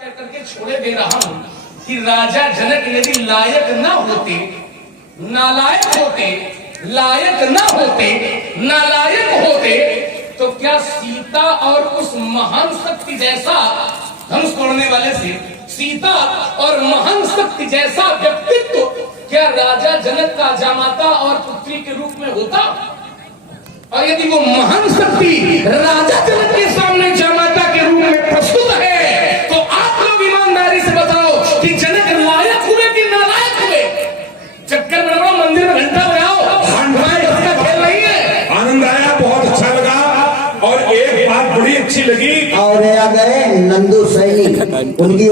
करके छोड़े दे रहा हूं कि राजा जनक यदि लायक न होते, नालायक होते, लायक न होते, नालायक होते, तो क्या सीता और उस महान शक्ति जैसा धनुष तोड़ने वाले से सीता और महान शक्ति जैसा व्यक्तित्व क्या राजा जनक का जामाता और पुत्री के रूप में होता? और यदि वो महान शक्ति राजा जनक के सामने जामाता के रूप में प्रस्तुत है, तो आप लोग ईमानदारी से बताओ कि जनक लायक हुए कि नालायक हुए? चक्कर में बड़ो, मंदिर में घंटा बजाओ, इसका खेल नहीं है। आनंद आया, बहुत अच्छा लगा। और एक बात बड़ी अच्छी लगी, और आ गए नंदू सैनी उनकी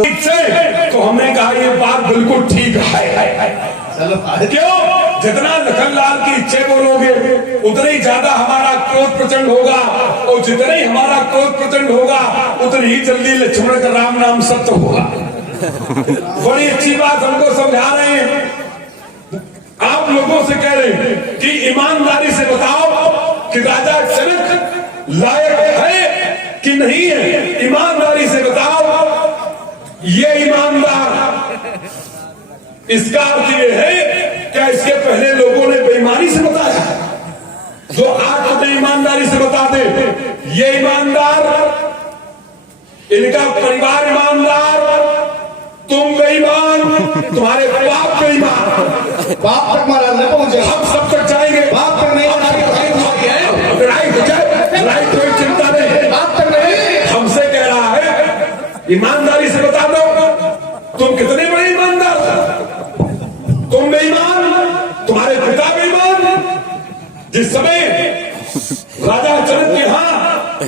तो हमने कहा ये बात बिल्कुल ठीक है। क्यों? जितना लखनलाल की इच्छे बोलोगे उतना ही ज्यादा हमारा क्रोध प्रचंड होगा, और जितना ही हमारा क्रोध प्रचंड होगा उतनी ही जल्दी लक्ष्मण का राम नाम सत्य होगा। बड़ी अच्छी बात हमको समझा रहे हैं। आप लोगों से कह रहे हैं कि ईमानदारी से बताओ कि राजा जनक लायक है कि नहीं है? ईमानदारी से बताओ। ये ईमानदार, इसका अर्थ ये है क्या इसके पहले लोगों ने बेईमानी से बताया? जो आज तुम्हें ईमानदारी से बता दे, ये ईमानदार, इनका परिवार ईमानदार, तुम बेईमान, तुम्हारे बाप बेईमान। बाप तक महाराज न पहुंचे, हम सब तक जाएंगे। बाप तक नहीं, लड़ाई हो जाए, लड़ाई कोई चिंता नहीं, बाप तक नहीं। हमसे कह रहा है ईमानदारी से बता दो तुम कितने बड़े ईमानदार हो। तुम बेईमान, तुम्हारे पिता बेईमान। जिस समय राजा जनक के यहाँ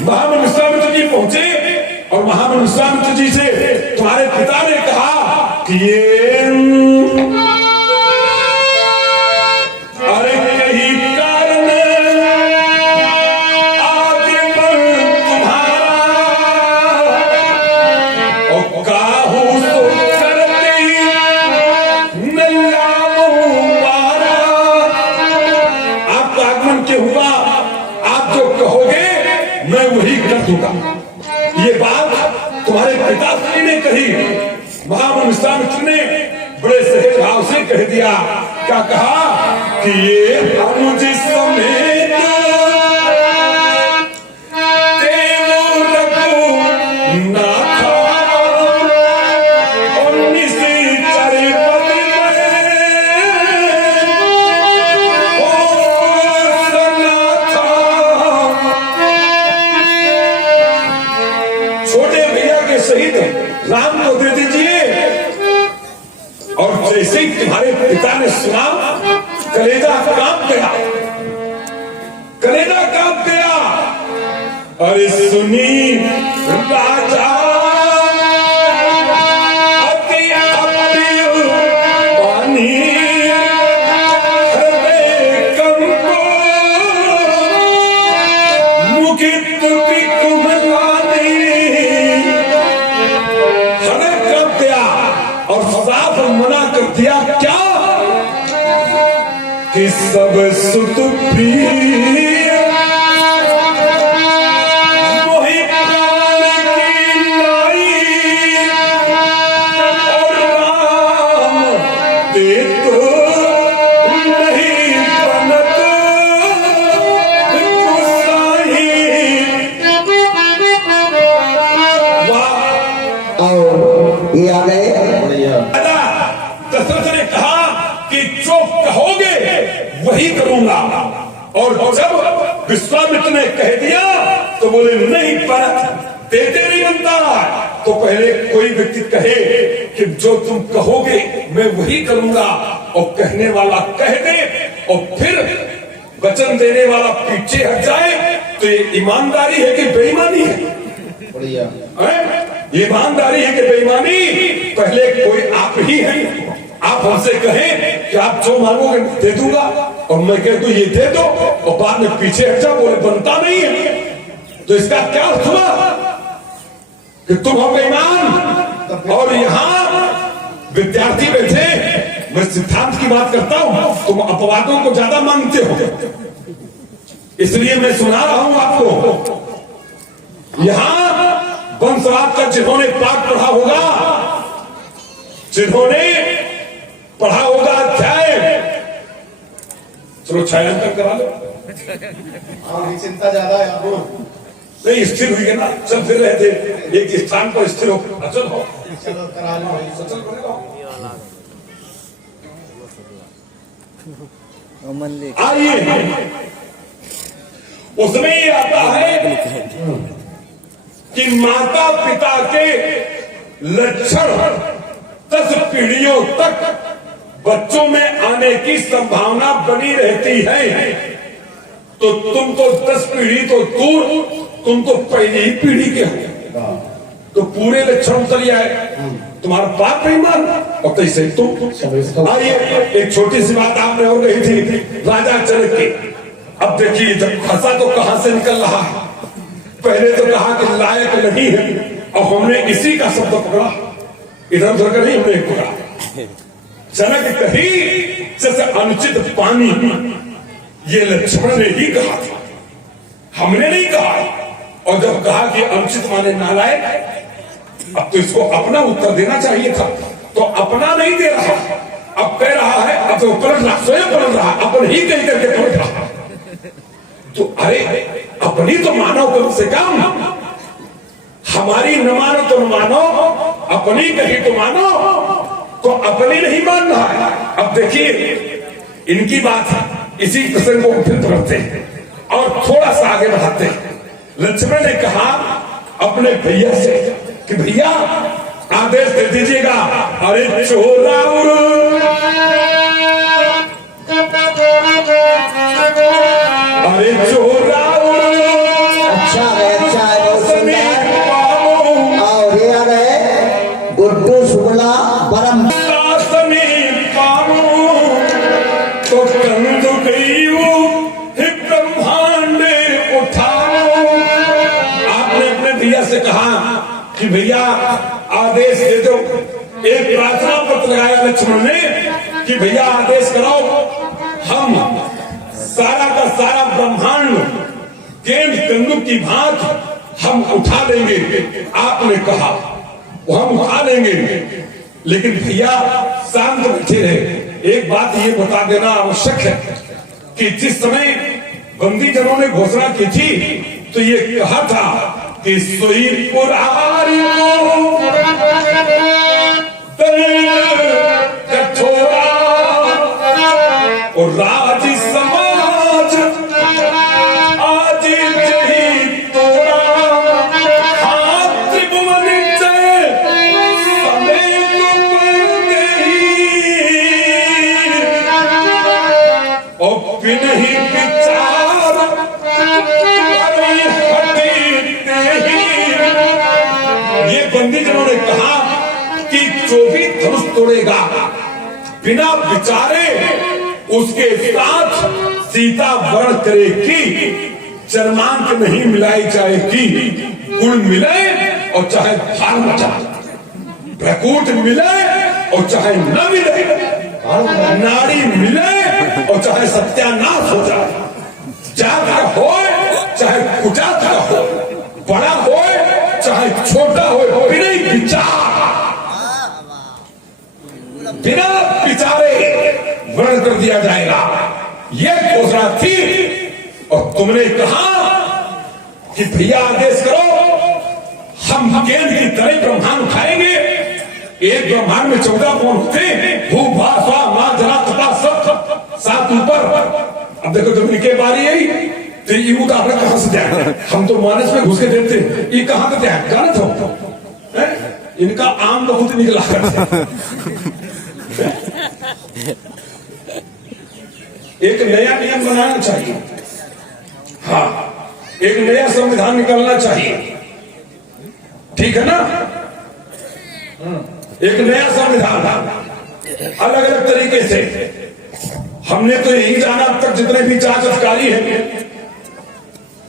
महामन विश्वामित्र जी पहुंचे और महामन विश्वामित्र जी से तुम्हारे पिता ने कहा कि ये अरे यही कारण आज तुम्हारा और काहू सो करती नल्ला मुबारा। आपका आगमन क्यों हुआ? आप जो कहोगे मैं वही कर दूंगा। ये बात तुम्हारे पिताश्री ने कही। महामन विश्वामित्र ने बड़े सहज भाव से कह दिया। क्या कहा कि ये हम जिस समय छोटे भैया के शहीद राम को दे दीजिए। और जैसे ही तुम्हारे पिता ने सुना, कलेजा कांप गया, कलेजा कांप गया। अरे सुनी राजा अति अति पानी हृदय कंपो मुखित कुमलानी। हृदय कांप गया और साफ मना कर दिया क्या कि सब सुत प्रिय मोहि प्राण की लाई और राम देत नहीं बनत गुसाई। वाह! और ये आ गए दशरथ ने कहा कि जो कहोगे वही करूंगा। और जब विश्वामित्र ने कह दिया तो बोले नहीं, परत देते नहीं बनता। तो पहले कोई व्यक्ति कहे कि जो तुम कहोगे मैं वही करूंगा, और कहने वाला कह दे और फिर वचन देने वाला पीछे हट जाए, तो ये ईमानदारी है कि बेईमानी है? ये ईमानदारी है कि बेईमानी? पहले कोई आप ही है। आप हमसे कहें कि आप जो मांगोगे दे दूंगा, और मैं कह दूं ये दे दो, और बाद में पीछे हट जाओ, बोले बनता नहीं है। तो इसका क्या अर्थ हुआ कि तुम हो बेईमान। और यहाँ विद्यार्थी बैठे, मैं सिद्धांत की बात करता हूं, तुम अपवादों को ज्यादा मानते हो, इसलिए मैं सुना रहा हूं आपको। यहां वंशवाद का जिन्होंने पाठ पढ़ा होगा जिन्होंने पढ़ा होगा अध्याय, चलो छायांकन करा लो। चिंता ज्यादा है आपको। नहीं स्थिर हुई है ना, चल फिर रहे थे एक स्थान पर स्थिर हो, अचल हो, चलो करा लो। अचल बनेगा। आइए, उसमें ये आता है कि माता पिता के लक्षण 10 पीढ़ियों तक बच्चों में आने की संभावना बनी रहती है। तो तुम तो 10 पीढ़ी तो दूर, तुम तो पहली ही पीढ़ी के हो, तो पूरे लक्षण उतर आए। तुम्हारा बाप नहीं मान और तैसे तुम। आइए, एक छोटी सी बात आपने और कही थी राजा जनक की। अब देखिए, जब फंसा तो कहां से निकल रहा है। पहले तो कहा कि लायक नहीं है, और हमने इसी का शब्द पकड़ा, इधर उधर का नहीं हमने पकड़ा। जनक कही जैसे अनुचित पानी, ये लक्ष्मण ने ही कहा था, हमने नहीं कहा। और जब कहा कि अनुचित माने नालायक, अब तो इसको अपना उत्तर देना चाहिए था, तो अपना नहीं दे रहा। अब कह रहा है, अब तो पलट रहा, स्वयं पलट रहा, अपन ही कहीं करके पलट रहा। तो अरे अपनी तो मानो कम से कम, हमारी न मानो तो न मानो, अपनी कही तो मानो, तो अपनी नहीं मान रहा है। अब देखिए इनकी बात है, इसी प्रसंग को फिर पढ़ते हैं और थोड़ा सा आगे बढ़ाते हैं। लक्ष्मण ने कहा अपने भैया से कि भैया आदेश दे दीजिएगा। अरे चोराउर, अरे चोराउर, अच्छा है, अच्छा है, बहुत सुंदर। और ये आ गए गुड्डू शुक्ला परम। तो कंदु गईयो ब्रह्मांड उठाओ। आपने अपने भैया से कहा कि भैया आदेश दे दो। एक प्रार्थना पत्र लगाया लक्ष्मण ने कि भैया आदेश कराओ, हम सारा का सारा ब्रह्मांड केंद्र कंदुक की भांति हम उठा लेंगे। आपने कहा वो हम उठा लेंगे, लेकिन भैया शांत बैठे रहे। एक बात ये बता देना आवश्यक है कि जिस समय बंदी जनों ने घोषणा की थी तो ये कहा था कि सोई पुरारी कठोरा और राज समाज आज जही तोड़ा। हाथ त्रिभुवन जय समेत और बिनहि विचार ये बंदी जिन्होंने कहा कि जो भी धनुष तोड़ेगा बिना विचारे उसके साथ सीता वर्ण करेगी, चरमांक नहीं मिलाई जाएगी। गुण मिले और चाहे भार मचा, प्रकूट मिले और चाहे न मिले, नाड़ी मिले और चाहे सत्यानाश हो जाए, जात का हो चाहे कुजात का हो, बड़ा हो चाहे छोटा हो, बिना विचार, बिना विचारे वर्ण कर दिया जाएगा। यह घोषणा थी और तुमने कहा कि भैया आदेश करो, हम गेंद की तरह ब्रह्मांड उठाएंगे। एक ब्रह्मांड में 14 कौन होते, भू भा स्वा मां जरा तथा सब 7 ऊपर। अब देखो जब इनके बारी आई तो ये उदाहरण कहां से जाए, हम तो मानस में घुस के देखते, ये कहां से जाए जानत हो। इनका आम बहुत निकला एक नया नियम बनाना चाहिए, हाँ एक नया संविधान निकलना चाहिए, ठीक है ना। एक नया संविधान अलग अलग तरीके से। हमने तो यही जाना अब तक जितने भी जांच अधिकारी हैं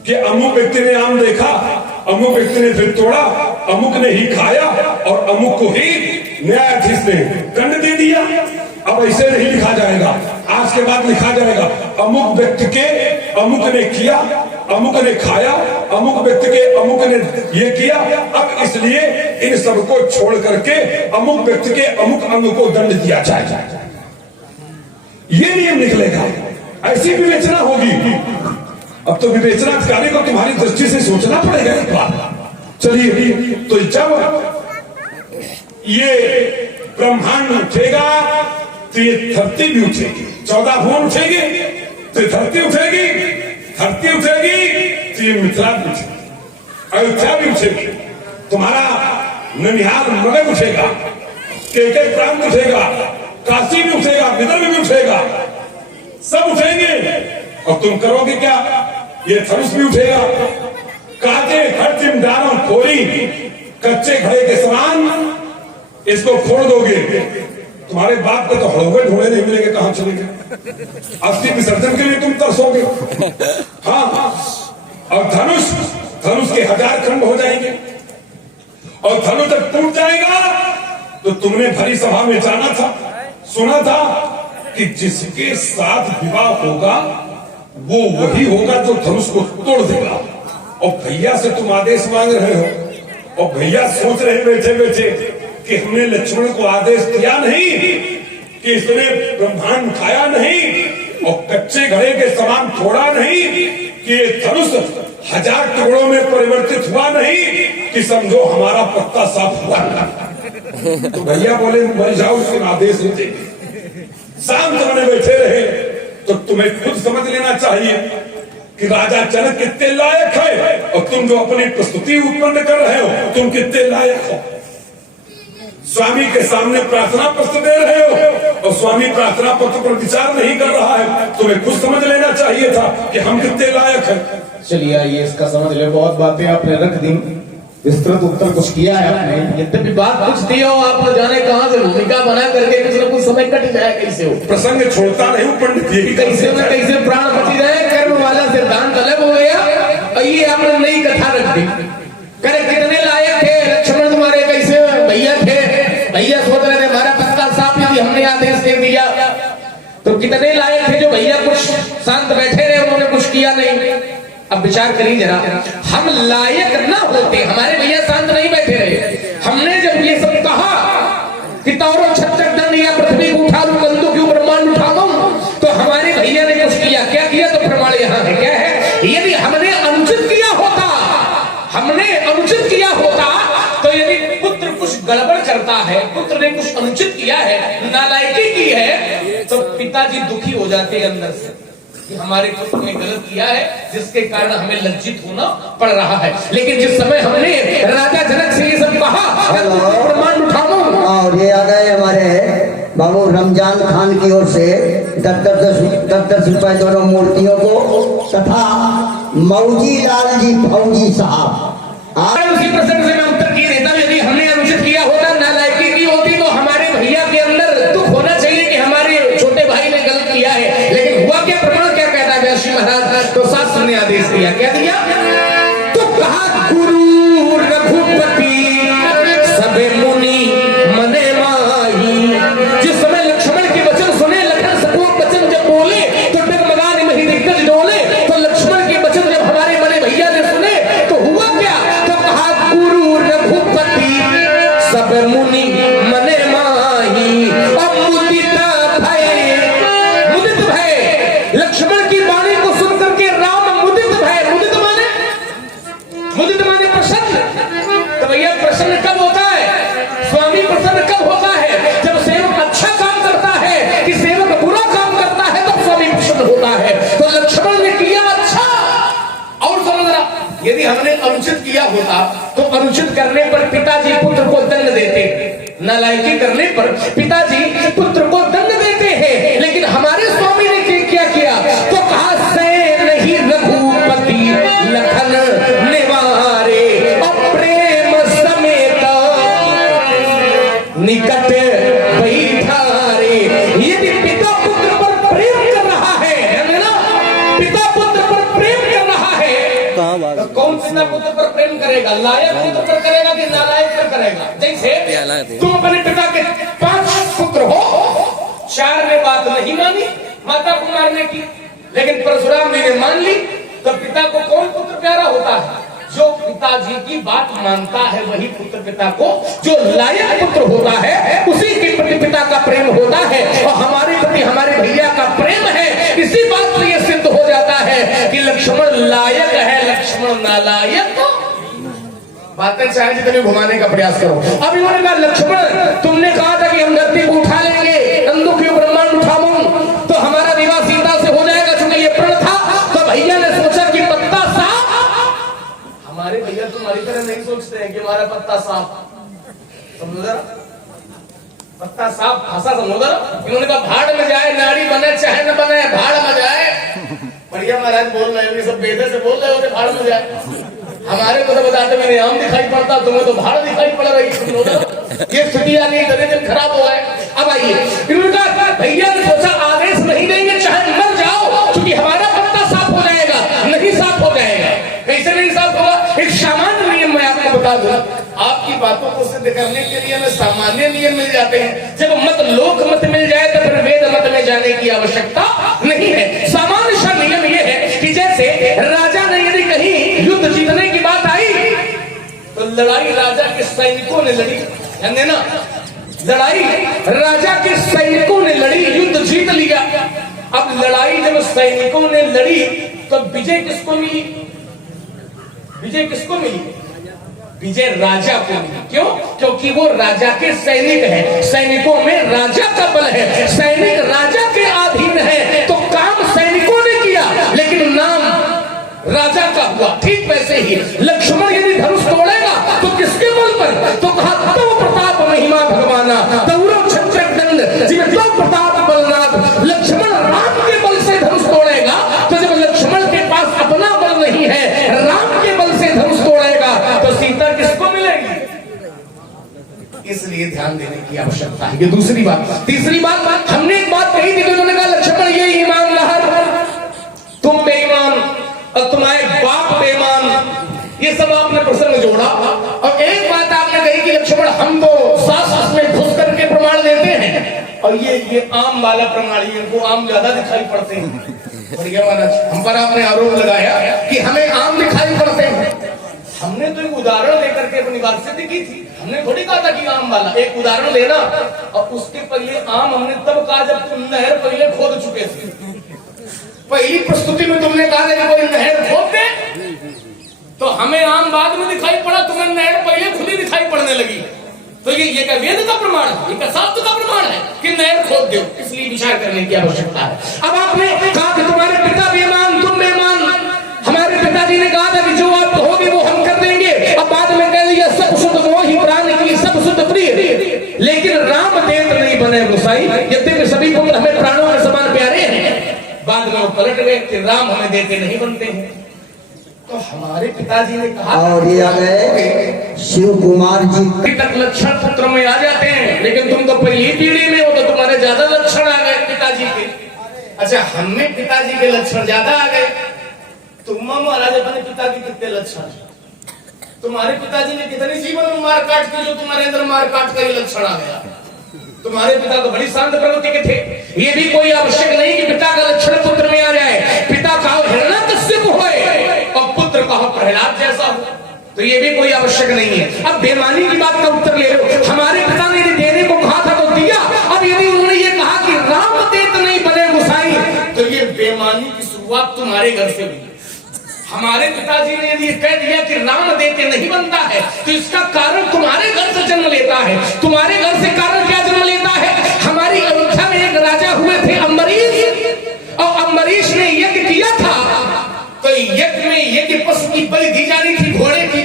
कि अमुक व्यक्ति ने आम देखा, अमुक व्यक्ति ने फिर तोड़ा, अमुक ने ही खाया और अमुक को ही न्यायाधीश ने दंड दे दिया। अब ऐसे नहीं लिखा जाएगा, आज के बाद लिखा जाएगा अमुक व्यक्ति के अमुक ने किया, अमुक ने खाया, अमुक व्यक्ति के अमुक ने ये किया। अब इसलिए इन सबको छोड़ करके अमुक व्यक्ति के अमुक अंग को दंड दिया जाए, ये नियम निकलेगा। ऐसी विवेचना होगी। अब तो विवेचना अधिकारी को तुम्हारी दृष्टि से सोचना पड़ेगा एक बार। चलिए, तो जब ये ब्रह्मांड उठेगा तो ये धरती भी उठेगी, 14 भुवन उठेगी तो धरती उठेगी, धरती उठेगी तो ये मिथिला भी उठेगी, अयोध्या भी उठेगी, तुम्हारा ननिहाल मगध उठेगा, केके प्रांत उठेगा, काशी भी उठेगा, विदर्भ भी उठेगा, सब उठेंगे। और तुम करोगे क्या? ये धनुष भी उठेगा। काटे घर चिमदारों फोड़ी, कच्चे घड़े के समान इसको फोड़ दोगे, तुम्हारे बाप को तो हड़ोगे ढूंढे नहीं मिलेंगे, कहां चलेंगे? अस्थि विसर्जन के लिए तुम तरसोगे। हाँ, और धनुष के 1000 खंड हो जाएंगे। और धनुष जब टूट जाएगा तो तुमने भरी सभा में जाना था, सुना था कि जिसके साथ विवाह होगा वो वही होगा जो धनुष को तोड़ देगा। और भैया से तुम आदेश मांग रहे हो, और भैया सोच रहे बैठे बैठे कि हमने लक्ष्मण को आदेश दिया नहीं, कि इसने ब्रह्मांड उठाया नहीं, और कच्चे घड़े के समान फोड़ा नहीं, कि ये धनुष 1000 टुकड़ों में परिवर्तित हुआ नहीं, कि समझो हमारा पत्ता साफ हुआ। तो भैया बोले मर जाओ, लेकिन आदेश नहीं देंगे। शांत बने बैठे रहे। तो तुम्हें खुद समझ लेना चाहिए कि राजा जनक कितने लायक है, और तुम जो अपनी प्रस्तुति उत्पन्न कर रहे हो तुम कितने लायक हो। स्वामी के सामने प्रार्थना पत्र दे रहे हो और स्वामी प्रार्थना पत्र पर विचार नहीं कर रहा है, तुम्हें खुद समझ लेना चाहिए था कि हम कितने लायक हैं। चलिए आइए इसका समझ ले। बहुत बातें आपने रख दी, विस्तृत उत्तर कुछ किया है आपने, यद्यपि बात कुछ दी हो, आप जाने कहां से भूमिका बना करके कुछ न कुछ समय कट जाए। कैसे हो प्रसंग छोड़ता नहीं हूँ पंडित, यही कैसे न कैसे प्राण बची रहे, कर्म वाला सिद्धांत अलग हो गया। और ये आपने नई कथा रख दी। करे कितने लायक थे लक्ष्मण तुम्हारे, कैसे भैया थे, भैया सोच रहे थे हमारा पत्ता साफ, यदि हमने आदेश दे दिया तो कितने लायक थे जो भैया कुछ शांत बैठे रहे, उन्होंने कुछ किया नहीं। अब विचार करिए जरा, हम लायक ना होते, हमारे भैया शांत नहीं बैठे रहे, हमने जब ये सब कहा कि तौरो छत्रक दंड या पृथ्वी को उठा लूं, कंदों क्यों ब्रह्मांड उठाऊं, तो हमारे भैया ने कुछ किया। क्या किया? तो प्रमाण यहाँ है। क्या है? यदि हमने अनुचित किया होता, हमने अनुचित किया होता, तो यदि पुत्र कुछ गड़बड़ करता है, पुत्र ने कुछ अनुचित किया है, नालायकी की है, तो पिताजी दुखी हो जाते हैं अंदर से कि हमारे पुत्र ने गलत किया है, जिसके कारण हमें लज्जित होना पड़ रहा है। लेकिन जिस समय हमने राजा जनक से ये सब कहा, प्रमाण उठाओ, और ये आ गए हमारे बाबू रमजान खान की ओर से 10 रुपए दोनों मूर्तियों को, तथा मौजी लाल जी फौजी साहब। उसी प्रसंग से मैं उत्तर किए देता हूं, यदि हमने अनुचित किया होता, नालायकी की होती, तो हमारे भैया के अंदर दुख होना चाहिए कि हमारे छोटे भाई ने गलत किया है। लेकिन हुआ क्या? प्रमाण क्या कहता है व्यासी महाराज? तो शास्त्र ने आदेश दिया। क्या दिया? तो कहा गुरु रघुपति सबे मुनि मने माही। जिस समय लक्ष्मण के वचन सुने, लखन सपूत वचन जब बोले तो डगमगाने में ही दिग्गज डोले। तो लक्ष्मण के वचन जब हमारे बड़े भैया ने सुने तो हुआ क्या? तो कहा गुरु रघुपति सब मुनि मने माही। अब मुदित भय, लक्ष्मण की वाणी को सुनकर के राम मुदित भय। मुदित माने प्रसन्न। तो भैया प्रसन्न कब होता है? स्वामी प्रसन्न कब होता है? जब सेवक अच्छा काम करता है, कि सेवक बुरा काम करता है, तब स्वामी प्रसन्न होता है। तो लक्ष्मण ने किया अच्छा। और समझना, यदि हमने अनुचित किया होता तो अनुचित करने पर पिताजी पुत्र को दंड देते, नालायकी करने पर पिताजी पुत्र को दंड देते हैं। लेकिन हमारे स्वामी ने क्या किया? तो कहा से नहीं रघुपति लखन निवारे, प्रेम समेत निकट बैठारे। यदि पिता पुत्र पर प्रेम कर रहा है ना, पिता पुत्र पर प्रेम कर रहा है, तो कौन पिता पुत्र पर प्रेम करेगा? लायक पुत्र पर करेगा कि नालायक पर करेगा? जैसे तुम अपने पिता के 5 पुत्र हो, 4 ने बात नहीं मानी माता को मारने की, लेकिन परशुराम जी ने मान ली, तो पिता को कौन पुत्र प्यारा होता है? जो पिताजी की बात मानता है वही पुत्र पिता को, जो लायक पुत्र होता है उसी के प्रति पिता का प्रेम होता है, और हमारे प्रति हमारे भैया का प्रेम है। इसी बात से यह सिद्ध हो जाता है कि लक्ष्मण लायक है, लक्ष्मण नालायक। बातें चाहे जितने घुमाने का प्रयास करो। अब इन्होंने कहा लक्ष्मण तुमने कहा था कि हम धरती को उठा लेंगे, नंदू क्यों ब्रह्मांड उठाऊं तो हमारा विवाह सीता से हो जाएगा, चूंकि ये प्रण था। तो भैया ने सोचा कि पत्ता साफ, हमारे भैया तुम्हारी तरह नहीं सोचते हैं कि हमारा पत्ता साफ, समझो जरा, पत्ता साफ भाषा समझो जरा। इन्होंने कहा भाड़ में जाए, नाड़ी बने चाहे न बने, भाड़ में जाए। बढ़िया महाराज बोल रहे हैं, सब बेदे से बोल रहे होते भाड़ में जाए। हमारे को तो बताते मैंने आम दिखाई पड़ता, तुम्हें तो भाड़ दिखाई पड़ रही है। ये स्थिति आ गई, दिन खराब हो गए। अब आइए, भैया ने सोचा आदेश नहीं देंगे चाहे मर जाओ, क्योंकि हमारा पत्ता साफ हो जाएगा। नहीं साफ हो जाएगा, कैसे नहीं साफ होगा? एक सामान्य नियम मैं आपको बता दूं, आपकी बातों को सिद्ध करने के लिए हमें सामान्य नियम मिल जाते हैं। जब मत लोक मत मिल जाए तो फिर वेद मत में जाने की आवश्यकता नहीं है। सामान्य सा नियम यह है कि जैसे राजा ने यदि कहीं युद्ध जीतने की बात आई तो लड़ाई राजा के सैनिकों ने लड़ी, है ना, लड़ाई राजा के सैनिकों ने लड़ी, युद्ध जीत लिया। अब लड़ाई जब सैनिकों ने लड़ी तो विजय किसको मिली? विजय किसको मिली? विजय राजा को मिली। क्यों? क्योंकि वो राजा के सैनिक हैं, सैनिकों में राजा का बल है, सैनिक राजा के अधीन है। तो काम सैनिकों ने किया लेकिन नाम राजा का हुआ। ठीक वैसे ही लक्ष्मण यदि धनुष तोड़ेगा तो किसके बल पर? तो कहा तो प्रताप महिमा भगवाना तौरो छत्रक दंड जिमे तो प्रताप बलनाथ। लक्ष्मण राम के बल से धनुष तोड़ेगा, तो जब लक्ष्मण के पास अपना बल नहीं है, राम के बल से धनुष तोड़ेगा तो सीता किसको मिलेगी? इसलिए ध्यान देने की आवश्यकता है। ये दूसरी बात। तीसरी बात, हमने एक बात कही थी, उन्होंने कहा लक्ष्मण ये ईमान लहर, तुम बेईमान और तुम्हारे बाप बेईमान, ये सब आपने प्रसंग जोड़ा। और एक बात आपने कही कि लक्ष्मण हम तो सास में घुस करके प्रमाण देते हैं, और ये आम वाला प्रमाण, इनको आम ज्यादा दिखाई पड़ते हैं। बढ़िया महाराज, हम पर आपने आरोप लगाया कि हमें आम दिखाई पड़ते हैं। हमने तो एक उदाहरण लेकर के अपनी बात सिद्ध की थी। हमने थोड़ी कहा था कि आम वाला, एक उदाहरण लेना, और उसके पहले आम हमने तब कहा जब तुम नहर पहले खोद चुके थे। पहली प्रस्तुति में तुमने कहा था कि कोई नहर खोद दे, तो हमें आम बाद में दिखाई पड़ा, तुम्हें नहर पहले खुली दिखाई पड़ने लगी। तो ये क्या वेद का प्रमाण है? ये क्या शास्त्र का प्रमाण है कि नहर खोद दो? इसलिए विचार करने की आवश्यकता है। अब आपने कहा कि तुम्हारे पिता बेईमान, तुम बेईमान। हमारे पिताजी ने कहा था कि जो आप कहोगे वो हम कर देंगे। अब बाद में कह दिया सब शुद्ध मोहि प्राण की सब शुद्ध प्रिय, लेकिन राम देत नहीं बने गोसाई। यद्यपि सभी पुत्र हमें प्राणों के समान प्यारे हैं, बाद में वो पलट गए कि राम हमें देते नहीं बनते हैं। तो हमारे पिताजी ने कहा और ये आ गए शिव कुमार जी तक लक्षण पुत्र में आ जाते हैं, लेकिन तुम तो पहली पीढ़ी में हो तो तुम्हारे ज्यादा लक्षण आ गए पिताजी के। अच्छा, हमें पिताजी के लक्षण ज्यादा आ गए। तुम महाराज अपने पिता के कितने लक्षण? तुम्हारे पिताजी ने कितनी जीवन में मार काट की जो तुम्हारे अंदर मार काट का ही लक्षण आ गया। तुम्हारे पिता तो बड़ी शांत प्रवृत्ति के थे। ये भी कोई आवश्यक नहीं कि पिता का लक्षण पुत्र में आ जाए। पिता कहो हिरण्यकश्यप होए और पुत्र कहो प्रहलाद जैसा हो, तो ये भी कोई आवश्यक नहीं है। अब बेईमानी की बात का उत्तर ले लो। हमारे पिता ने देने को कहा था तो दिया। अब यदि उन्होंने ये कहा कि राम देत नहीं बने गोसाई, तो ये बेईमानी की शुरुआत तुम्हारे घर से हुई। हमारे पिताजी ने यदि कह दिया कि राम देते नहीं बनता है, तो इसका कारण तुम्हारे घर से जन्म लेता है। तुम्हारे घर से कारण क्या जन्म लेता है? हमारी अयोध्या में एक राजा हुए थे अम्बरीश, और अम्बरीश ने यज्ञ किया था, तो यज्ञ में यज्ञ पशु की बलि दी जानी थी घोड़े की।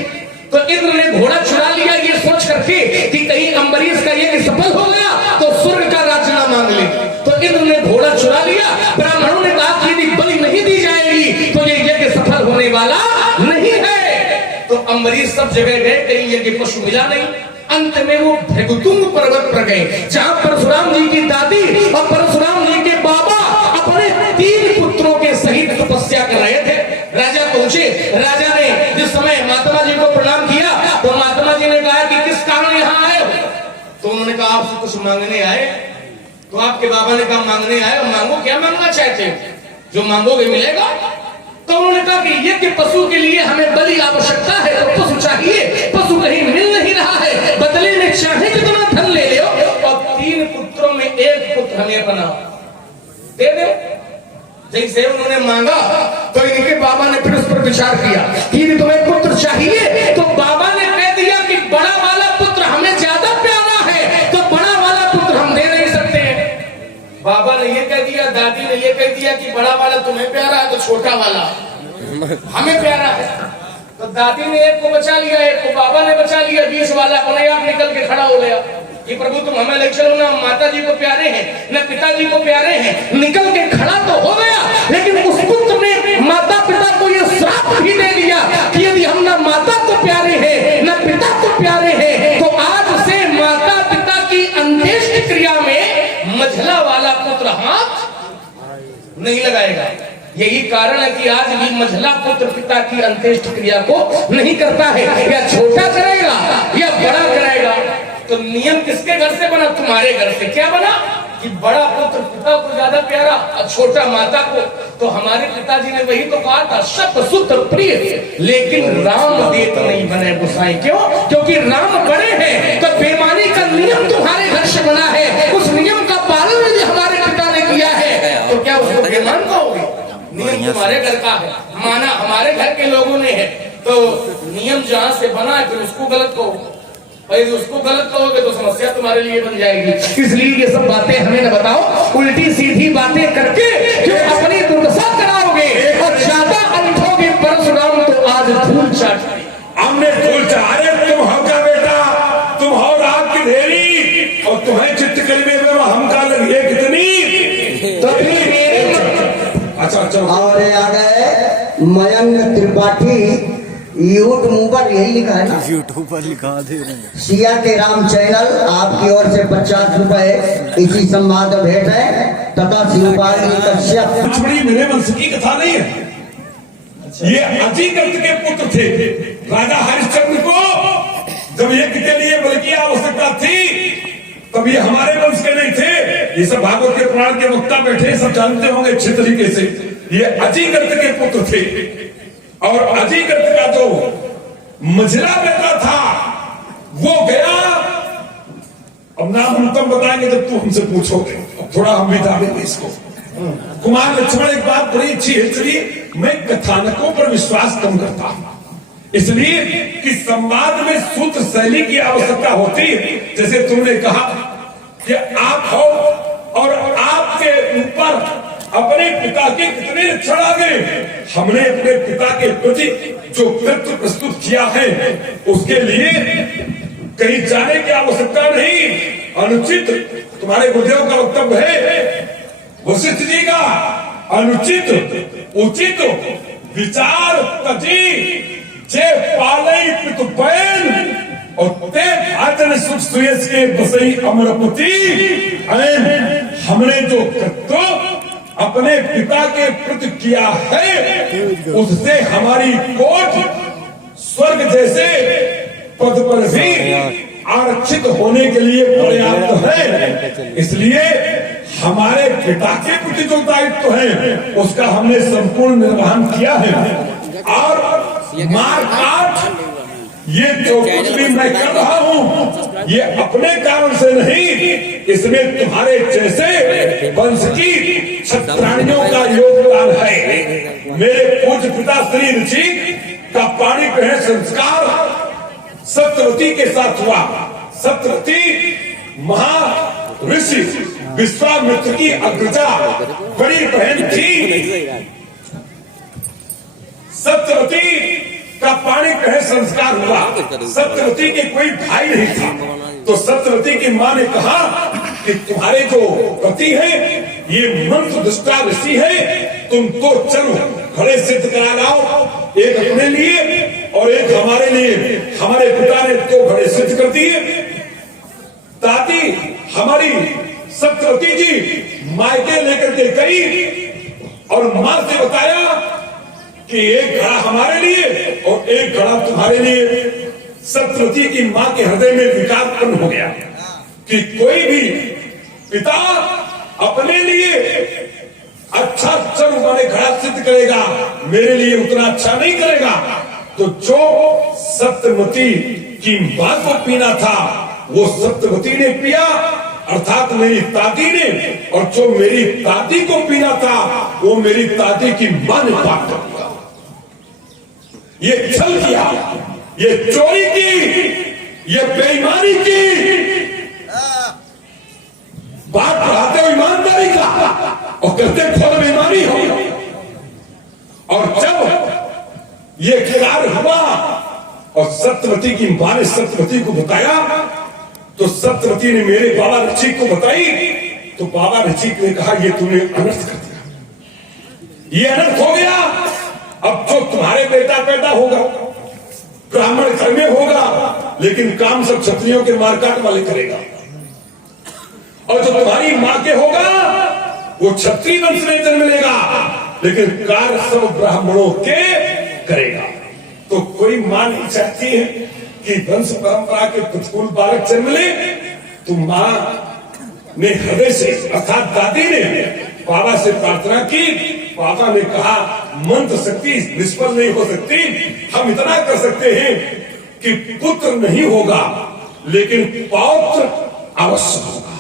तो इंद्र ने घोड़ा चुरा लिया ये सोच करके कि कहीं अम्बरीश का यज्ञ सफल हो गया तो स्वर्ग का राज्य मांग ले। तो इंद्र ने घोड़ा चुरा लिया। ब्राह्मणों ने कहा कि यदि बलि नहीं दी जाएगी तो ये यज्ञ सफल होने वाला नहीं है। तो अम्बरीश सब जगह गए, कहीं यज्ञ पशु मिला नहीं। अंत में वो भृगुतुंग पर्वत पर गए, जहां परशुराम जी की दादी और परशुराम जी के बाबा अपने 3 पुत्रों के सहित तपस्या कर रहे थे। राजा पहुंचे। राजा ने जिस समय महात्मा जी को प्रणाम किया तो महात्मा जी ने कहा कि किस कारण यहाँ आए हो? तो उन्होंने कहा आपसे कुछ मांगने आए। तो आपके बाबा ने कहा मांगने आए। और मांगो, क्या मांगना चाहते हो? जो मांगोगे मिलेगा। तो उन्होंने कहा कि यज्ञ पशु के लिए हमें बलि आवश्यकता है, तो पशु चाहिए, पशु कहीं मिल नहीं रहा है, बदले में चाहे जितना धन ले लो और 3 पुत्रों में एक पुत्र हमें बनाओ, दे दे। जैसे उन्होंने मांगा तो इनके बाबा ने फिर उस पर विचार किया कि तुम्हें पुत्र चाहिए, तो बाबा ने कह दिया कि बड़ा वाला पुत्र हमें ज्यादा प्यारा है, तो बड़ा वाला पुत्र हम दे नहीं सकते हैं। बाबा ने ये कह दिया, दादी ने ये कह दिया कि बड़ा वाला तुम्हें प्यारा है तो छोटा वाला हमें प्यारा है। तो दादी ने एक को बचा लिया, एक को बाबा ने बचा लिया, 20 वाला को नहीं, आप निकल के खड़ा हो गया कि प्रभु तुम हमें ले चलो, ना माता जी को प्यारे हैं न पिताजी को प्यारे हैं। निकल के खड़ा तो हो गया, लेकिन उस पुत्र ने माता पिता को यह श्राप भी दे दिया कि यदि हम ना माता को प्यारे हैं न पिता को प्यारे हैं, तो आज से माता पिता की अंत्येष्टि क्रिया में मझला वाला पुत्र हाथ नहीं लगाएगा। यही कारण है कि आज भी मझला पुत्र पिता की अंत्येष्टि क्रिया को नहीं करता है, या छोटा करेगा या बड़ा करेगा। तो नियम किसके घर से बना? तुम्हारे घर से। क्या बना कि बड़ा पुत्र पिता को ज्यादा प्यारा और छोटा माता को। तो हमारे पिताजी ने वही तो कहा था, सब सुत प्रिय, लेकिन राम देत नहीं बने गोसाई। क्यों? क्योंकि राम बड़े हैं, तो बेईमानी का नियम तुम्हारे घर से बना है, उस नियम का पालन यदि हमारे पिता ने किया है तो क्या उसको बेईमान कहोगे? नियम तुम्हारे घर का है, माना हमारे घर के लोगों ने है, तो नियम जहां से बना है फिर उसको गलत कहो। यदि उसको गलत कहोगे तो समस्या तुम्हारे लिए बन जाएगी। इसलिए ये सब बातें हमें न बताओ, उल्टी सीधी बातें करके जो अपनी दुर्दशा कराओगे और ज्यादा अंधोगे। परशुराम तो आज धूल चाट, हमने धूल चाहे, तुम हमका बेटा, तुम हो रात की ढेरी और तुम्हें चित्त कलमे में हमका लगी कितनी। तो फिर अच्छा और आ गए मयंक त्रिपाठी, यूट्यूब पर यही लिखा है ना, यूट्यूब पर लिखा दे रहे हैं। सिया के राम चैनल आपकी ओर से 50 रुपए इसी संवाद भेंट है, तथा शिवपाल कश्यप। बड़ी मेरे वंश की कथा नहीं है, ये अजीकृत के पुत्र थे। राजा हरिश्चंद्र को जब यज्ञ के लिए बल की आवश्यकता थी, तब ये हमारे वंश के नहीं थे। ये सब भागवत के पुराण के वक्ता बैठे सब जानते होंगे अच्छे तरीके से। ये अजीकृत के पुत्र थे, और अजीकृत का जो मझला बेटा था वो गया। अब नाम हम तुम बताएंगे जब तू हमसे पूछोगे, थोड़ा हम भी दावेंगे इसको। कुमार लक्ष्मण एक बात बड़ी अच्छी है, इसलिए मैं कथानकों पर विश्वास कम करता हूं, इसलिए कि संवाद में सूत्र शैली की आवश्यकता होती है। जैसे तुमने कहा कि आप हो और आपके ऊपर अपने पिता के कितने लक्षण आ गए। हमने अपने पिता के प्रति जो कृत्य प्रस्तुत किया है उसके लिए कहीं जाने की आवश्यकता नहीं। अनुचित तुम्हारे गुरुदेव का वक्तव्य है, वशिष्ठ जी का, अनुचित उचित विचार तजी जे पालई पितु पैन और ते आचरण सुख सुयस के बसई अमरपति। हमने जो कृत्य अपने पिता के प्रति किया है उससे हमारी कोट स्वर्ग जैसे पद पर भी आरक्षित होने के लिए पर्याप्त है। इसलिए हमारे पिता के प्रति जो दायित्व है उसका हमने संपूर्ण निर्वहन किया है। और मार काट ये जो कुछ भी मैं कर रहा हूँ ये अपने कारण से नहीं, इसमें तुम्हारे जैसे वंश की क्षत्राणियों का योगदान है। मेरे पूज्य पिता श्री ऋषि का पाणी ग्रहण संस्कार सत्यवती के साथ हुआ। सत्यवती महा ऋषि विश्वामित्र की अग्रजा बड़ी बहन थी। सत्यवती का पाणी ग्रहण संस्कार हुआ। सत्यवती के कोई भाई नहीं था, तो सत्यवती की मां ने कहा कि तुम्हारे जो पति हैं ये मंत्र दुष्टा ऋषि है, तुम तो चलो घड़े सिद्ध करा लाओ, एक अपने लिए और एक हमारे लिए। हमारे पिता ने तो घड़े सिद्ध कर दिए। दादी हमारी सत्यवती जी मायके लेकर के गई और मां से बताया कि एक घड़ा हमारे लिए और एक घड़ा तुम्हारे लिए। सत्यवती की मां के हृदय में विकार उत्पन्न हो गया कि कोई भी पिता अपने लिए अच्छा चल माने घड़ा सिद्ध करेगा, मेरे लिए उतना अच्छा नहीं करेगा। तो जो सत्यवती की मां को पीना था वो सत्यवती ने पिया, अर्थात मेरी दादी ने, और जो मेरी दादी को पीना था वो मेरी दादी की मां ने पान कर लिया। ये छल किया, ये चोरी की, ये बेईमानी की। बात पढ़ाते हो ईमानदारी का और करते खुद बेईमानी हो। और जब ये कार्य हुआ और सत्यवती की मां ने सत्यवती को बताया तो सत्यवती ने मेरे बाबा ऋषिक को बताई, तो बाबा ऋषिक ने कहा ये तूने अनर्थ कर दिया, ये अनर्थ हो गया। अब जो तुम्हारे बेटा पैदा होगा ब्राह्मण घर में होगा, लेकिन काम सब क्षत्रियों के मारकाट वाले करेगा, और जो तुम्हारी मां के होगा वो क्षत्रिय वंश में जन्म लेगा, लेकिन कार्य सब ब्राह्मणों के करेगा। तो कोई मां नहीं चाहती है कि वंश परंपरा के प्रतिकूल बालक जन्म ले। तो मां ने हृदय से अर्थात दादी ने बाबा से प्रार्थना की। बाबा ने कहा मंत्र शक्ति निष्फल नहीं हो सकती, हम इतना कर सकते हैं कि पुत्र नहीं होगा लेकिन पौत्र अवश्य होगा।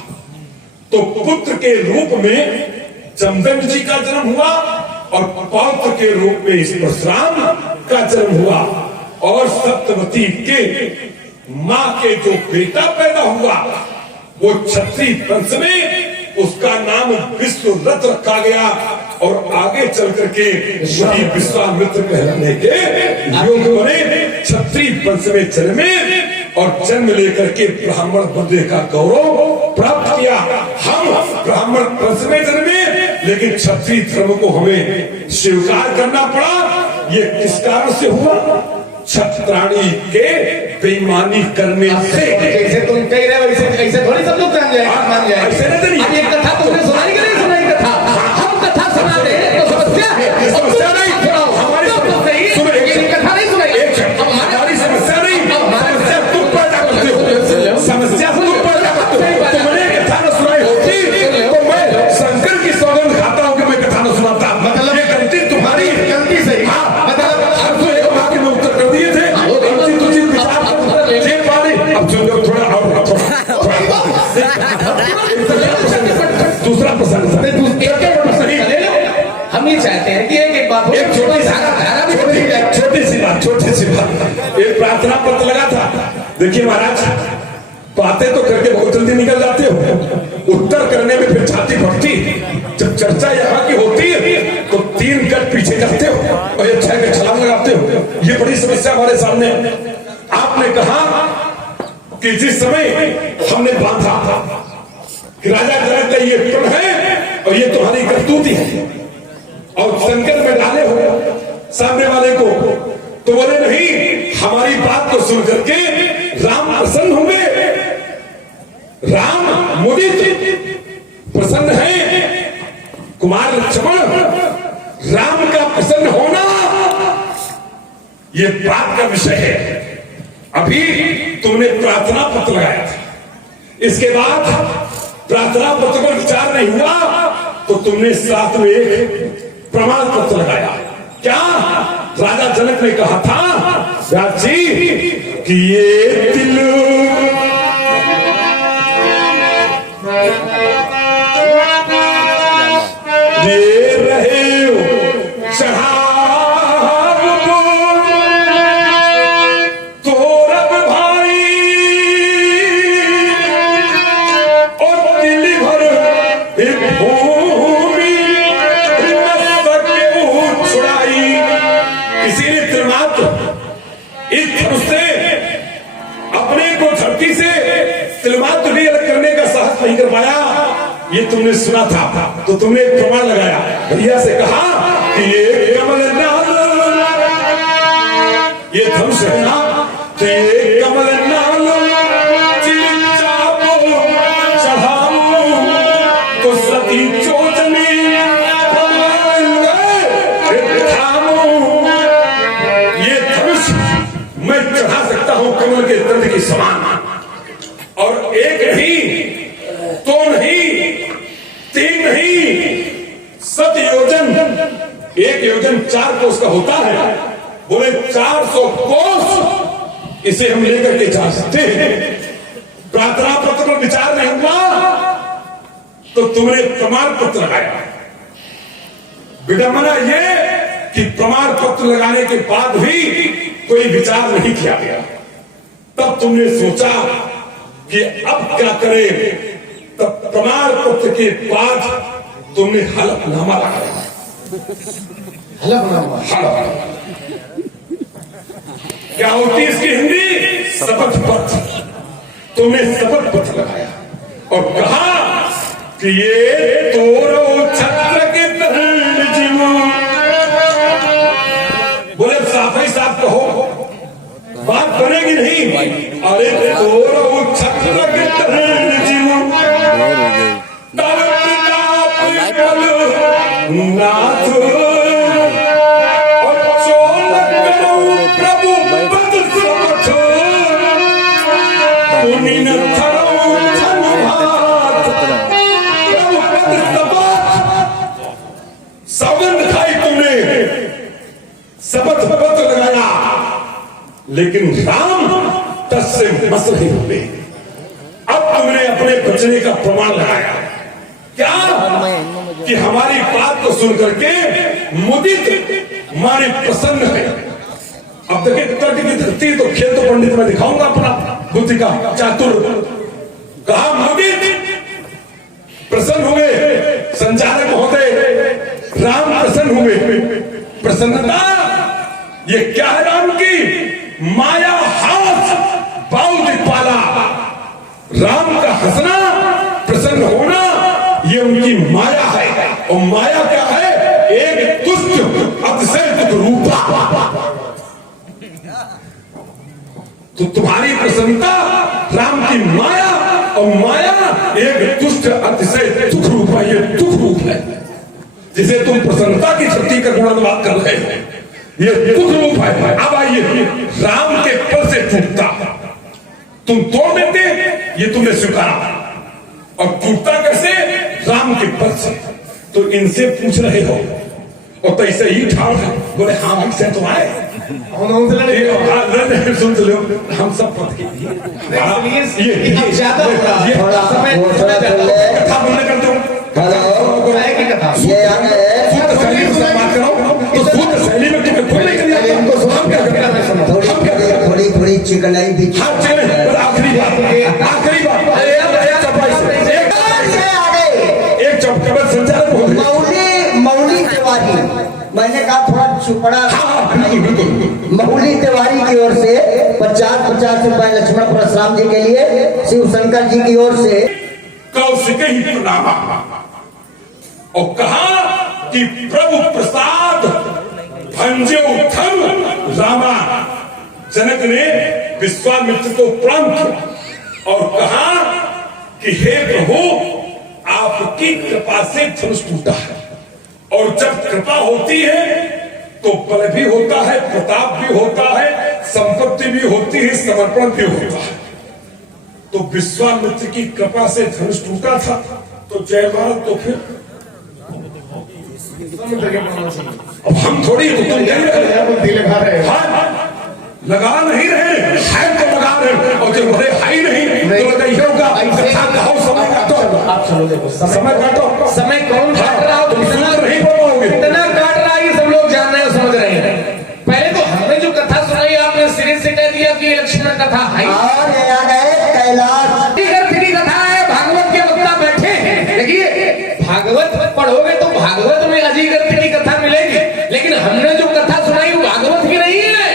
तो पुत्र के रूप में जमदग्नि जी का जन्म हुआ और पौत्र के रूप में इस परशुराम का जन्म हुआ। और सत्यवती के मां के जो बेटा पैदा हुआ वो क्षत्रिय वंश में उसका नाम विश्वरथ रखा गया, और आगे चल करके वही विश्वामित्र कहलाने के योग बने। क्षत्रिय वंश में जन्मे और जन्म लेकर के ब्राह्मण बनने का गौरव प्राप्त किया। हम ब्राह्मण वंश में जन्मे लेकिन क्षत्रिय धर्म को हमें स्वीकार करना पड़ा। ये किस कारण से हुआ? क्षत्राणी के बेईमानी करने से। जैसे तुम कह रहे हो वैसे ऐसे थोड़ी सब लोग मान जाए। ऐसे नहीं। अब एक कथा तुमने सुनाई कि नहीं सुनाई? कथा हम कथा सुना रहे हैं तो समस्या है। समस्या नहीं, हमारी कथा नहीं सुनाई। हमारी समस्या नहीं, समस्या तुम पैदा करते हो। समस्या तुम पैदा करते हो। तुमने कथा न सुनाई होती तो मैं शंकर की सौगंध खाता हूँ कि मैं कथा न सुनाता। मतलब ये गलती तुम्हारी, गलती सही। दूसरा प्रसंग हम ये चाहते हैं कि एक बात, एक छोटी सी बात। एक प्रार्थना पत्र लगा था। देखिए महाराज, बातें तो करके बहुत जल्दी निकल जाते हो, उत्तर करने में फिर छाती फटती। जब चर्चा यहाँ की होती है तो 3 कट पीछे जाते हो और 6 कट छलांग लगाते हो। ये बड़ी समस्या हमारे सामने। आपने कहा कि जिस समय हमने बांधा कि राजा जनक का ये प्रण है और ये तुम्हारी करतूती है और संकट में डाले हो सामने वाले को, तो बोले नहीं, हमारी बात को सुन करके राम प्रसन्न होंगे। राम मुदित प्रसन्न है, कुमार लक्ष्मण राम का प्रसन्न होना ये बात का विषय है। अभी तुमने प्रार्थना पत्र लगाया था, इसके बाद प्रार्थना पत्र पर विचार नहीं हुआ तो तुमने साथ में एक प्रमाण पत्र लगाया। क्या राजा जनक ने कहा था राज जी कि ये दिल ये रहे नहीं कर पाया, ये तुमने सुना था तो तुमने एक प्रमाण लगाया। भैया से कहा कि ये कमल नाल, ये धनुष है ना, तो ये कमल नाल चढ़ाऊ तो सती चोचनी ये धनुष मैं चढ़ा सकता हूं कमल के दंड के समान। और एक नहीं, 2 नहीं, 3 नहीं, 7 4 कोस का होता है। बोले 400 कोस इसे हम लेकर के जा सकते हैं। प्रार्थना पत्र पर विचार नहीं हुआ तो तुमने प्रमाण पत्र लगाया। विडंबना ये कि प्रमाण पत्र लगाने के बाद भी कोई विचार नहीं किया गया। तब तुमने सोचा कि अब क्या करें। तब प्रमाण पत्र के बाद तुमने हलफनामा लगाया। हलफनामा क्या होती है इसकी हिंदी? शपथ पत्र। तुमने शपथ पत्र लगाया और कहा कि ये तोरो छत्र के तहल जीवो। बोले साफ ही साफ कहो, बात बनेगी नहीं। अरे तोरो छत्र के तहल जीवो तब नाथ और चोल करो प्रभु पद समझ पुनि न थरो धनभात प्रभु पद समझ। सौगंध खाई तुमने, शपथ पत्र लगाया, लेकिन राम तस्से मस नहीं हुए। अब तुमने अपने बचने का प्रमाण लगाया। क्या कि हमारी बात को सुन करके मुदित माने प्रसन्न है। अब देखिए तट की धरती तो खेल तो पंडित में दिखाऊंगा अपना बुद्धि का चातुर। कहा मुदित प्रसन्न हुए, संचालक महोदय राम प्रसन्न हुए। प्रसन्नता ये क्या है राम की? माया हास बाऊ दिखपाला। राम का हंसना, प्रसन्न होना, ये उनकी माया है। और माया क्या है? एक तुष्ट अतिशय रूपा। तो तुम्हारी प्रसन्नता राम की माया, और माया एक दुष्ट अतिशय दुख रूप है। ये दुख रूप है जिसे तुम प्रसन्नता की छठी का गुणानुवाद कर रहे हो, ये दुख रूप है। अब आइए, राम के पद से टूटता तुम तोड़ देते, ये तुमने स्वीकारा। और टूटता कैसे? राम के पद से। तो इनसे पूछ रहे हो और तो ऐसे ही ठाड़ है। बोले हाँ ऐसे तो आए सुन लो, हम सब पद के ये ज्यादा थोड़ा कथा बोलने कर दो। ये आ गए बात करो तो शुद्ध शैली में तुम्हें खुद नहीं करिए। हम क्या करें? थोड़ी चिकनाई भी। आखिरी बात एक चौकबर संचालक मौली तिवारी, मैंने कहा थोड़ा चुपड़ा। मौली तिवारी की ओर से 50 रुपए लक्ष्मण परशुराम जी के लिए शिव शंकर जी की ओर से कौशिक ही प्रणाम। और कहा कि प्रभु प्रसाद भंजो धर्म रामा। जनक ने विश्वामित्र को प्रणाम किया और कहा कि हे प्रभु, आपकी कृपा से धनुष टूटा है। और जब कृपा होती है तो बल भी होता है, प्रताप भी होता है, संपत्ति भी होती है, समर्पण भी होता है। तो विश्वामित्र की कृपा से धनुष टूटा था। तो जय भारत। तो फिर अब हम थोड़ी तो तुम लगा रहे लगा नहीं रहे हैं तो लगा रहे। और जब बड़े हाई नहीं तो लगाइए होगा। समय काटो, आप चलो देखो समय काटो। समय कौन काट रहा हो? तुम सूत्र नहीं बोलोगे। इतना काट रहा है, ये सब लोग जान रहे हैं, समझ रहे हैं। पहले तो हमने जो कथा सुनाई, आपने सिरे से कह दिया कि लक्ष्मण कथा है और ये आ गए कैलाश की कथा है। भागवत के वक्ता बैठे हैं। देखिए, भागवत पढ़ोगे तो भागवत में अजीगर की कथा मिलेगी, लेकिन हमने जो कथा सुनाई वो भागवत की नहीं है,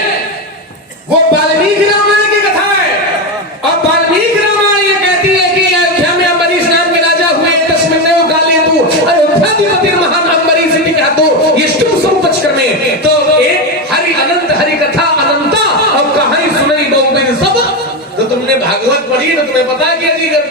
वो वाल्मीकि रामायण की कथा है। और वाल्मीकि रामायण ये कहती है कि अयोध्या में अम्बरीश नाम के राजा हुए। तस्मिन्नेव काले तु अयोध्याधिपति महान अम्बरीश इति ख्यातो यष्टुम संपचक्रमे। तो एक हरि अनंत हरि कथा अनंता, और कहानी सुनाई बहुबिन सब। तो तुमने भागवत पढ़ी तो तुम्हें पता है कि अजीगर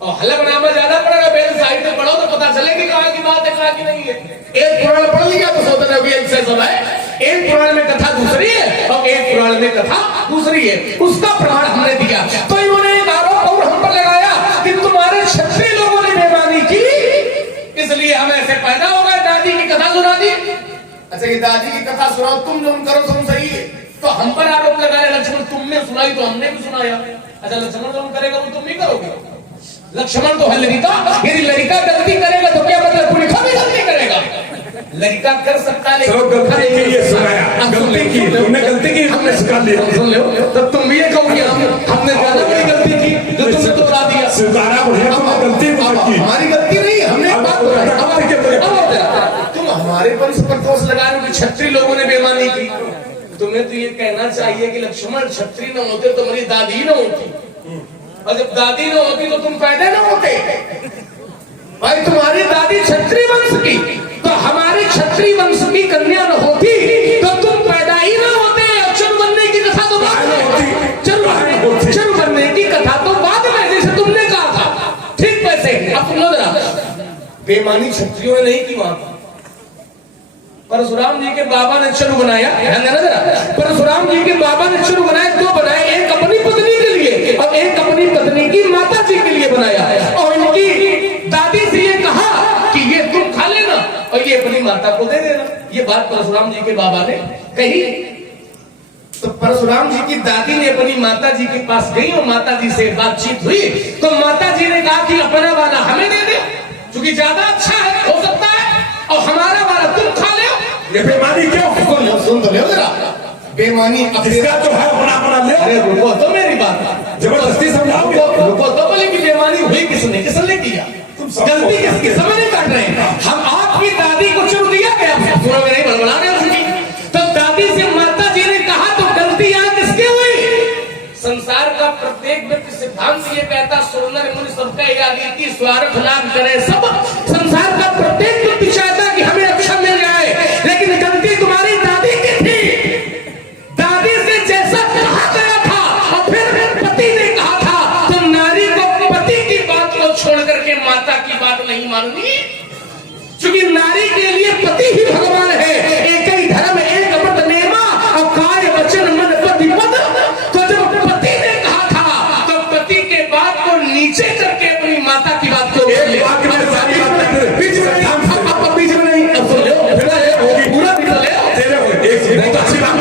और हलफनामा ज्यादा पड़ेगा। वेद साहित्य पढ़ो तो पता चले कि कहाँ की बात है कहाँ की नहीं है। एक पुराण पढ़ लिया तो सोच रहे हो ऐसे सब है। एक पुराण में कथा दूसरी है और एक पुराण में कथा दूसरी है। उसका प्रमाण हमने दिया। तो इन्होंने एक आरोप और हम पर लगाया कि तुम्हारे क्षत्रिय लोगों ने बेईमानी की, इसलिए हम ऐसे पैदा हो गए। दादी की कथा सुना दी। अच्छा ये दादी की कथा सुनाओ, तुम जो करो तुम सही है, तो हम पर आरोप लगा रहे लक्ष्मण तुमने सुनाई तो हमने भी सुनाया। अच्छा लक्ष्मण जो करेगा वो तुम नहीं करोगे? लक्ष्मण तो है लड़का, यदि लड़का गलती करेगा तो क्या मतलब पुलिखा भी गलती करेगा? लड़का कर सकता है चलो गलती के लिए सुनाया, गलती की तुमने गलती की हमने स्वीकार लिया। सुन लो तब तुम भी ये कहोगे हमने ज्यादा बड़ी गलती की जो तुमने दोहरा दिया। स्वीकारा बढ़िया, तुमने गलती की, हमारी गलती नहीं है, हमने बात तुम हमारे वंश पर दोष लगा रहे हो कि क्षत्रिय लोगों ने बेईमानी की। तुम्हें तो ये कहना चाहिए कि लक्ष्मण क्षत्रिय न होते तो मेरी दादी न होती, और जब दादी न होती तो तुम पैदा न होते। भाई तुम्हारी दादी क्षत्रिय वंश की, तो हमारी क्षत्रिय वंश की कन्या न होती तो तुम पैदा ही न होते। चरु बनने की कथा तो बाद में होती, चरु बनने की कथा तो बाद में, जैसे तुमने कहा था। ठीक वैसे अब सुनो जरा, बेईमानी क्षत्रियों ने नहीं की वहां पर। परशुराम जी के बाबा ने चरु बनाया, ध्यान देना जरा। परशुराम जी के बाबा ने चरु बनाया, दो बनाए, एक अपनी पत्नी के लिए और एक अपनी पत्नी की माता जी के लिए बनाया। और इनकी दादी से ये कहा कि ये तुम खा लेना और ये अपनी माता को दे देना। ये बात परशुराम जी के बाबा ने कही। तो परशुराम जी की दादी ने अपनी माता जी के पास गई और माता जी से बातचीत हुई, तो माता जी ने कहा कि अपना वाला हमें दे दे, क्योंकि ज्यादा अच्छा है, हो सकता है, और हमारा वाला तुम खा ले। ये बेईमानी क्यों? सुन तो ले जरा, बेईमानी इसका तो है अपना अपना ले। अरे रुको तो मेरी बात, जबरदस्ती समझाओगे? रुको तो बोले कि बेईमानी हुई किसने, किसने किया? गलती किसकी? समझ नहीं काट रहे हैं हम। आपकी दादी को चुन दिया गया, सुनोगे नहीं, बड़बड़ा रहे उसकी। तो दादी से माता जी ने कहा तो गलती यहाँ किसकी हुई? संसार का प्रत्येक व्यक्ति सिद्धांत ये कहता सुंदर मुनि सबका यादी की स्वार्थ लाभ करे सब। संसार का प्रत्येक व्यक्ति चाहता कि हमें अच्छा मिल जाए, लेकिन गलती तुम्हारी दादी की थी। दादी से जैसा कहा गया था और फिर पति ने कहा था, तो नारी को पति की बात को छोड़ करके माता की बात नहीं माननी, क्योंकि नारी के लिए पति ही भगवान है। एक ही धर्म एक अमृत नेमा और काय वचन मन पति पद। तो जब पति ने कहा था तो पति के बात को नीचे करके अपनी माता की बात को बीच में नहीं, सुन लो पूरा बहुत अच्छी बात,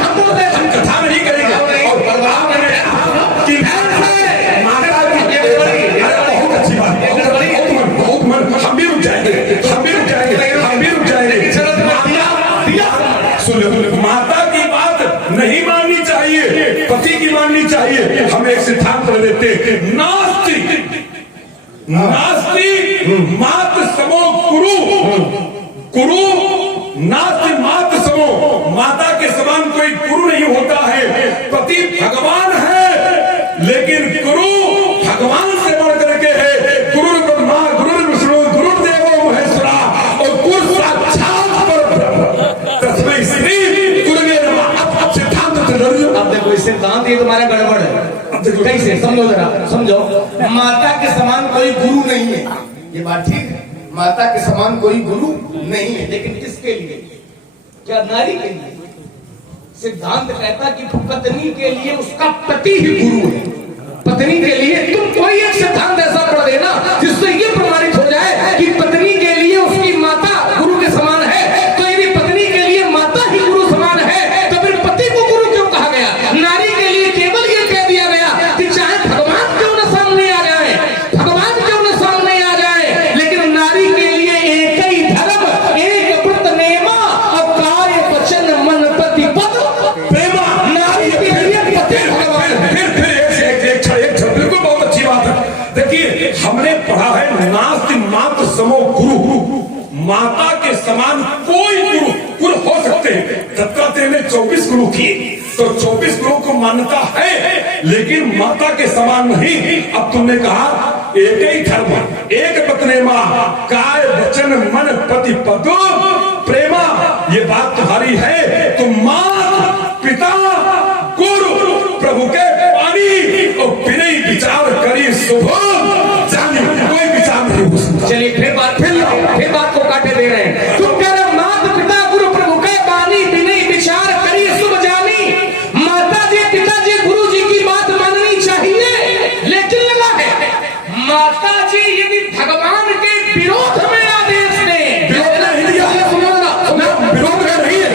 हम कथा में नहीं करेंगे और बर्बाद करेंगे कि माता की बहुत अच्छी बात, बहुत मन, हम भी रुक जाएंगे, हम भी रुक जाएंगे, हम भी रुक जाएंगे। सुन लो, माता की बात नहीं माननी चाहिए, पति की माननी चाहिए। हम एक सिद्धांत देते, नास्ति नास्ति मात समो गुरु, गुरु नास्ति मात समो, माता के समान कोई गुरु नहीं होता है। पति भगवान है, लेकिन गुरु भगवान से बढ़ करके है। गुरु ब्रह्मा गुरु विष्णु गुरुदेवो महेश्वरा, और गुरु साक्षात परब्रह्म तस्मै श्री गुरुवे नमः। सिद्धांत अब देखो इस सिद्धांत ये तुम्हारा गड़बड़ है। कैसे समझो जरा, समझो। माता के समान कोई गुरु नहीं है, ये बात ठीक है, माता के समान कोई गुरु नहीं है, लेकिन किसके लिए? क्या नारी के लिए? सिद्धांत कहता कि पत्नी के लिए उसका पति ही गुरु है। पत्नी के लिए तुम कोई एक सिद्धांत ऐसा पढ़ देना जिससे ये प्रमाणित हो जाए कि पत्नी के लिए उसकी माता गुरु के समान है। तो यदि पत्नी के लिए माता ही गुरु समान है तो फिर पति को गुरु क्यों कहा गया? नारी के लिए केवल ये कह दिया गया कि चाहे भगवान क्यों न सामने आ जाए, भगवान क्यों न सामने आ जाए, लेकिन नारी के लिए एक ही धर्म, एक व्रत नेमा और काय वचन मन पति पद प्रेमा। नारी के लिए पति भगवान। फिर बिल्कुल बहुत अच्छी बात है। देखिए हमने पढ़ा है नास्ति मात समो गुरु, माता के समान कोई गुरु हो सकते हैं। दत्तात्रेय ने 24 गुरु किए, तो 24 गुरु को मान्यता है, लेकिन माता के समान नहीं। अब तुमने कहा एक ही धर्म, एक पत्नेमा, काय वचन मन पति पद प्रेमा, ये बात तुम्हारी है। तो माँ पिता गुरु प्रभु के पानी और बिना विचार करी शुभ जानी, कोई विचार नहीं हो सकता। चलिए फिर बात को काटे दे रहे हैं। तुम कह रहे माता पिता गुरु प्रभु के बानी बिना विचार करी शुभ जानी। माता जी पिताजी गुरु जी की बात माननी चाहिए, लेकिन लगा है माता जी यदि भगवान के विरोध में आदेश दें, विरोध में नहीं है,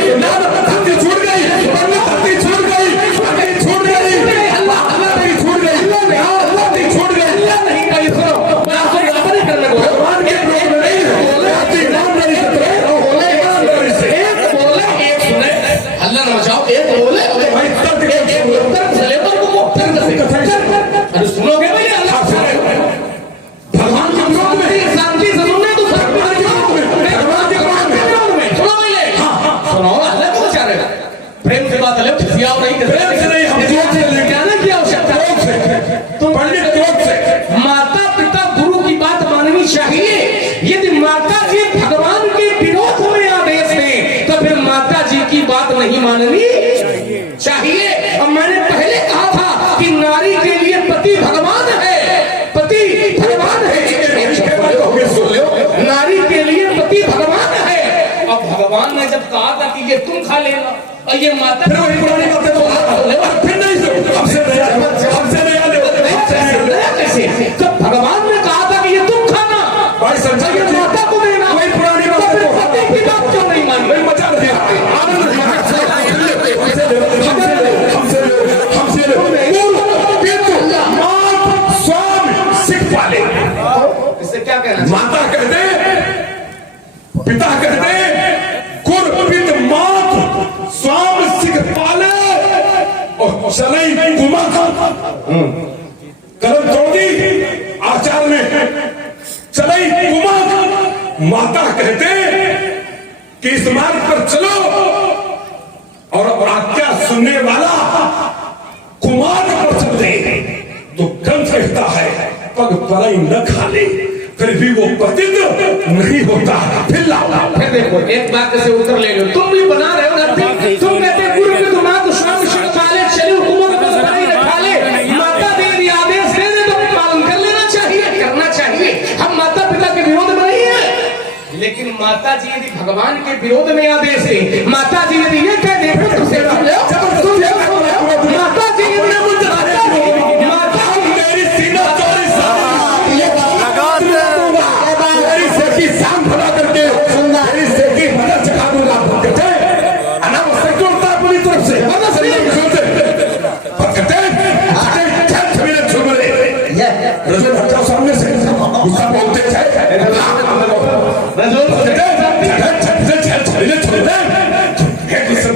मैं जब कहा था कि ये तुम खा लेना और ये माता फिर वही पुरानी बातें तो फिर नहीं दो हमसे नया कैसे जब भगवान ने कहा था कि ये तुम खाना भाई समझा ये माता को देना वही पुरानी बातें तो पति की बात क्यों नहीं मान वही मजा दिया आनंद हमसे स्वामी सिख वाले इससे क्या कहना माता कहते पिता कहते कुरपित मात स्वाम सिख पाले और चले गुमा कलम तोड़ दी आचार में चले गुमा माता कहते कि इस मार्ग पर चलो और आज्ञा सुनने वाला कुमार पर चलते तो ग्रंथ कहता है पग पलई न खा ले फिर भी वो पतित नहीं होता फिर लाओ फिर देखो एक बात से उत्तर ले लो, तुम भी बना रहे हो ना, तुम कहते गुरु के तुम्हारा दुश्मन शिक्षाले चले हुकूमत को बनाई रखा ले, माता देवी आदेश दे दे तो पालन कर लेना चाहिए, करना चाहिए। हम माता पिता के विरोध में नहीं है, लेकिन माता जी यदि भगवान के विरोध में आदेश दे, माता जी यदि ये कह दे तो तुझे माता जी सामने से गुस्सा बोलते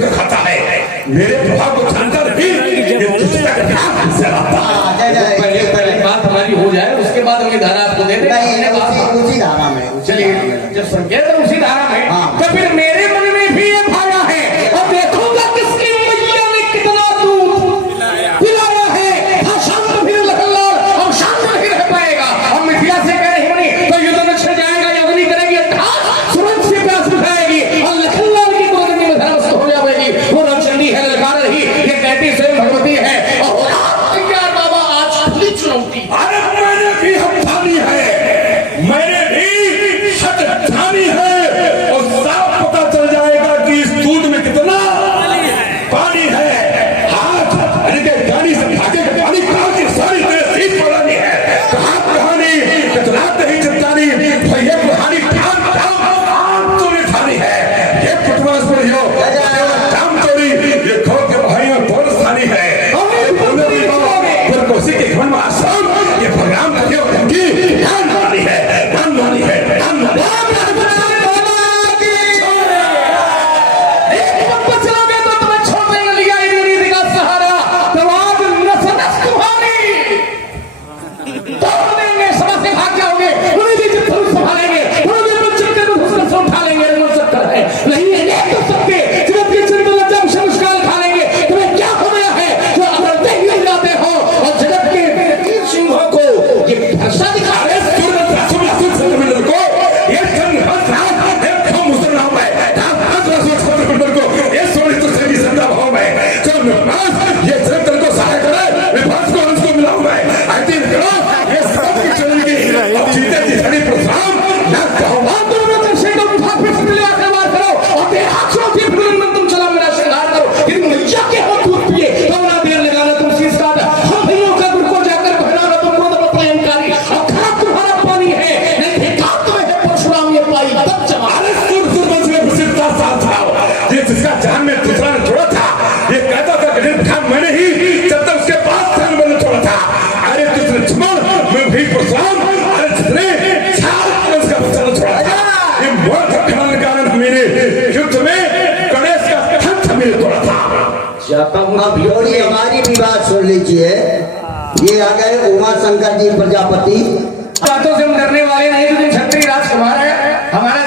खाता है मेरे प्रभाव को जानता नहीं पहले बात हमारी हो जाए उसके बाद हमें धारा आपको दे दे। उसी धारा में चलिए जब संकेत है उसी धारा में तो फिर मेरे मन में भी ये भाया है और देखूंगा किसकी मैया ने कितना दूध पिलाया है। हाँ शांत फिर लखनलाल और शांत नहीं रह पाएगा और मिथिला से कह रही बनी तो युद्ध में छिड़ जाएगा, योगनी करेगी सूरज से प्यास बुझाएगी और लखनलाल की गोदनी में धर्मस्थ हो जाएगी। वो रवचंडी है ललकार रही, ये कहती स्वयं भगवती है और यार बाबा आज खुली चुनौती। अरे मैंने भी हम ठानी है, मैंने भी हद ठानी है और साफ पता चल जाएगा कि इस दूध में कितना पानी है। हाथ इनके गाड़ी से भागे के पानी कहाँ की सारी सीट पड़ानी है, कहाँ कहानी कितना नहीं चिंतानी भैया कहानी काम काम तो नहीं ठानी है। ये पटवास पर हो काम चोरी ये खो के भाइयों बहुत स्थानी है। फिर कोसी के घमंड में आसाम ये प्रोग्राम करियो की ध्यान वाली है, ध्यान वाली है, ध्यान वाली है। मैंने ही जब तक उसके पास था मैंने छोड़ा था। अरे तुझे लक्ष्मण मैं भी प्रसाद अरे जितने चार उसका बच्चा छोड़ा था। ये बहुत खराब कारण मेरे युद्ध में गणेश का हथ मेरे तोड़ा था। जाता हूँ अब थोड़ी हमारी भी बात सुन लीजिए। ये आ गए उमा शंकर जी प्रजापति। बातों से हम डरने वाले नहीं, तो तुम क्षत्रिय राजकुमार है, हमारा